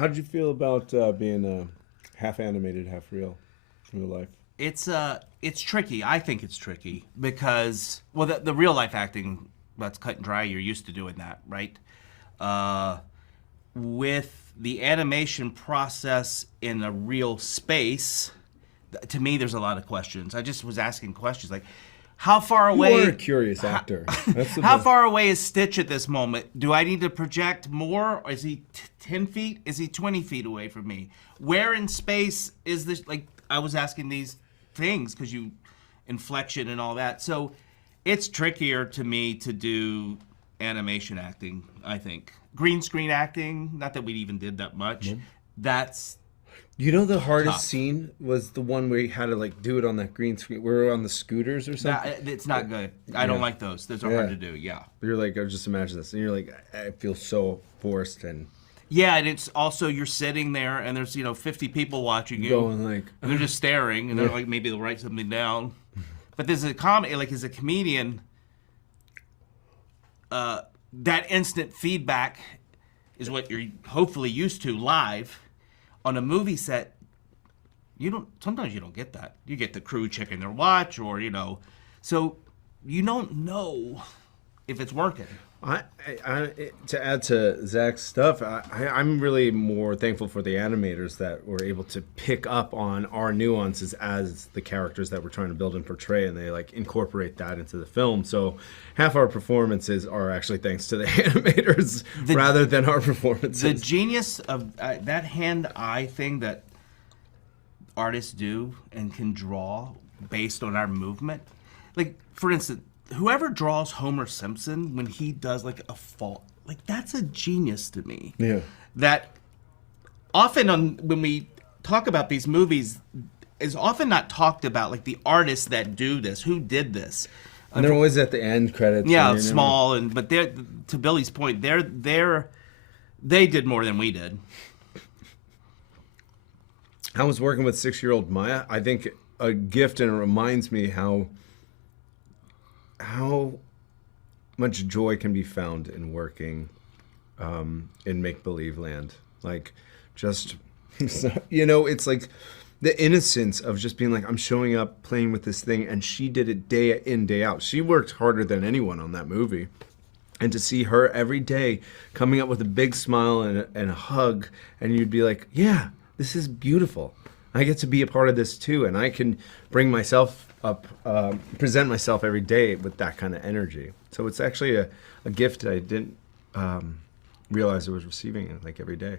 How did you feel about being half animated, half real life? It's tricky. I think it's tricky because, well, the real life acting, that's cut and dry. You're used to doing that, right? With the animation process in a real space, to me, there's a lot of questions. I just was asking questions like, how far away? You are a curious actor. How far away is Stitch at this moment? Do I need to project more? Is he 10 feet? Is he 20 feet away from me? Where in space is this? Like, I was asking these things because inflection and all that. So it's trickier to me to do animation acting, I think. Green screen acting, not that we even did that much. Mm-hmm. That's the hardest scene was the one where you had to like do it on that green screen. We were on the scooters or something. It's not good. I don't like those. Those are hard to do. Yeah. You're like, I just imagine this, and you're like, I feel so forced and. Yeah, and it's also you're sitting there and there's 50 people watching you, going like, and they're just staring, and they're like, maybe they'll write something down. But there's a comedy, like as a comedian, that instant feedback is what you're hopefully used to live. On a movie set, sometimes you don't get that. You get the crew checking their watch, or so you don't know if it's working. To add to Zach's stuff, I'm really more thankful for the animators that were able to pick up on our nuances as the characters that we're trying to build and portray, and they like incorporate that into the film. So half our performances are actually thanks to the animators rather than our performances. The genius of that hand-eye thing that artists do and can draw based on our movement. Like, for instance, whoever draws Homer Simpson when he does like a fall, like that's a genius to me. Yeah. That often when we talk about these movies is often not talked about, like the artists that do this, who did this. And they're always at the end credits. Yeah, small, but they're, to Billy's point, they did more than we did. I was working with 6-year-old Maia. I think a gift, and it reminds me how much joy can be found in working in make-believe land. Like, just, it's like the innocence of just being like, I'm showing up, playing with this thing, and she did it day in, day out. She worked harder than anyone on that movie. And to see her every day coming up with a big smile and a hug, and you'd be like, yeah, this is beautiful. I get to be a part of this too, and I can bring myself up, present myself every day with that kind of energy. So it's actually a gift I didn't realize I was receiving like every day.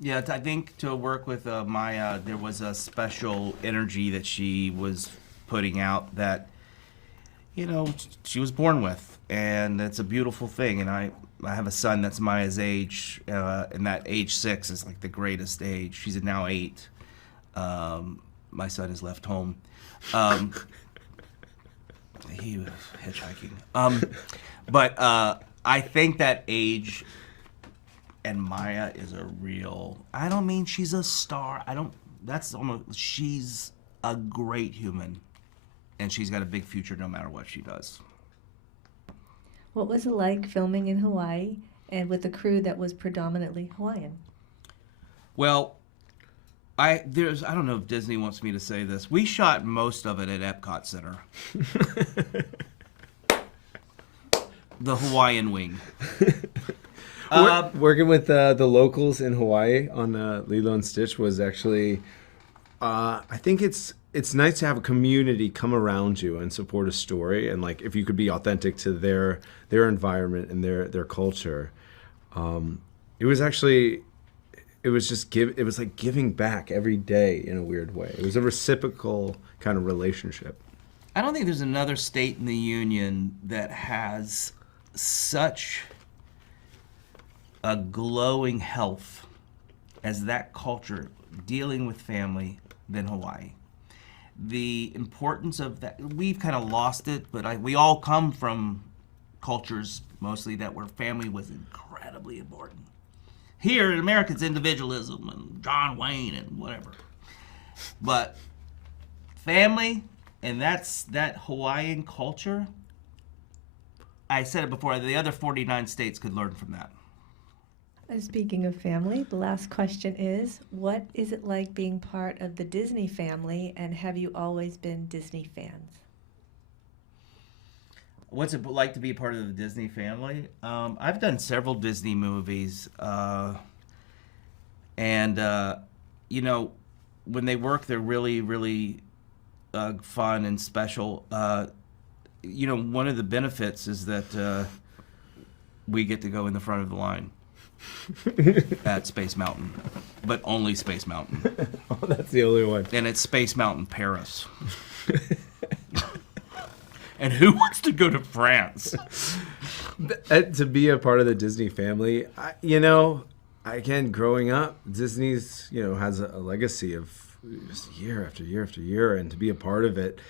Yeah, I think to work with Maia, there was a special energy that she was putting out that, she was born with, and it's a beautiful thing. And I have a son that's Maia's age, and that age 6 is like the greatest age. She's now 8. My son has left home. He was hitchhiking. But I think that age and Maia is a real, I don't mean she's a star. She's a great human. And she's got a big future no matter what she does. What was it like filming in Hawaii and with a crew that was predominantly Hawaiian? Well, I don't know if Disney wants me to say this. We shot most of it at Epcot Center. The Hawaiian wing. Working with the locals in Hawaii on Lilo and Stitch was actually, I think it's nice to have a community come around you and support a story, and like if you could be authentic to their environment and their culture. It was like giving back every day in a weird way. It was a reciprocal kind of relationship. I don't think there's another state in the union that has such a glowing health as that culture dealing with family than Hawaii. The importance of that, we've kind of lost it, but we all come from cultures mostly where family was incredibly important. Here in America, it's individualism and John Wayne and whatever. But family, and that Hawaiian culture, I said it before, the other 49 states could learn from that. And speaking of family, the last question is, what is it like being part of the Disney family, and have you always been Disney fans? What's it like to be a part of the Disney family? I've done several Disney movies, and you know, when they work, they're really, really fun and special. You know, one of the benefits is that we get to go in the front of the line at Space Mountain, but only Space Mountain. Oh, that's the only one. And it's Space Mountain Paris. And who wants to go to France? To be a part of the Disney family, again, growing up, Disney's, has a legacy of just year after year after year, and to be a part of it,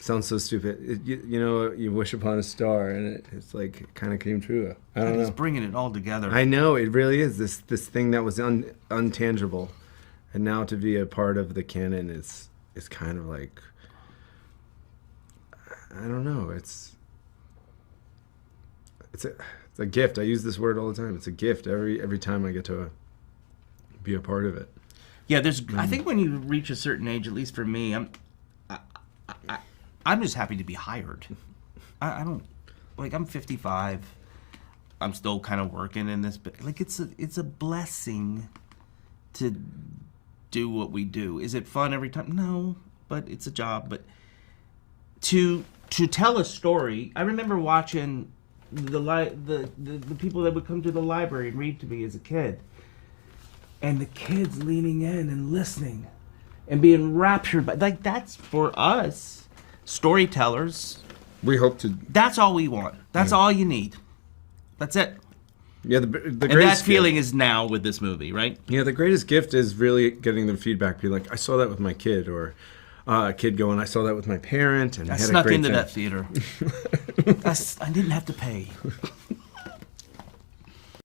sounds so stupid. You wish upon a star, and it's like it kind of came true. I don't know. It's bringing it all together. I know, it really is this thing that was untangible, and now to be a part of the canon is kind of like, I don't know. It's a gift. I use this word all the time. It's a gift every time I get to be a part of it. Yeah, I think when you reach a certain age, at least for me, I'm just happy to be hired. I don't, like, I'm 55. I'm still kind of working in this, but like it's a blessing to do what we do. Is it fun every time? No, but it's a job. But to tell a story, I remember watching the people that would come to the library and read to me as a kid, and the kids leaning in and listening and being raptured by, like, that's for us storytellers. We hope to. That's all we want. That's all you need. That's it. Yeah, the and greatest that feeling is now with this movie, right? Yeah, the greatest gift is really getting the feedback. Be like, I saw that with my kid, or a kid going, I saw that with my parent, and I had snuck a great into time. that theater. I didn't have to pay.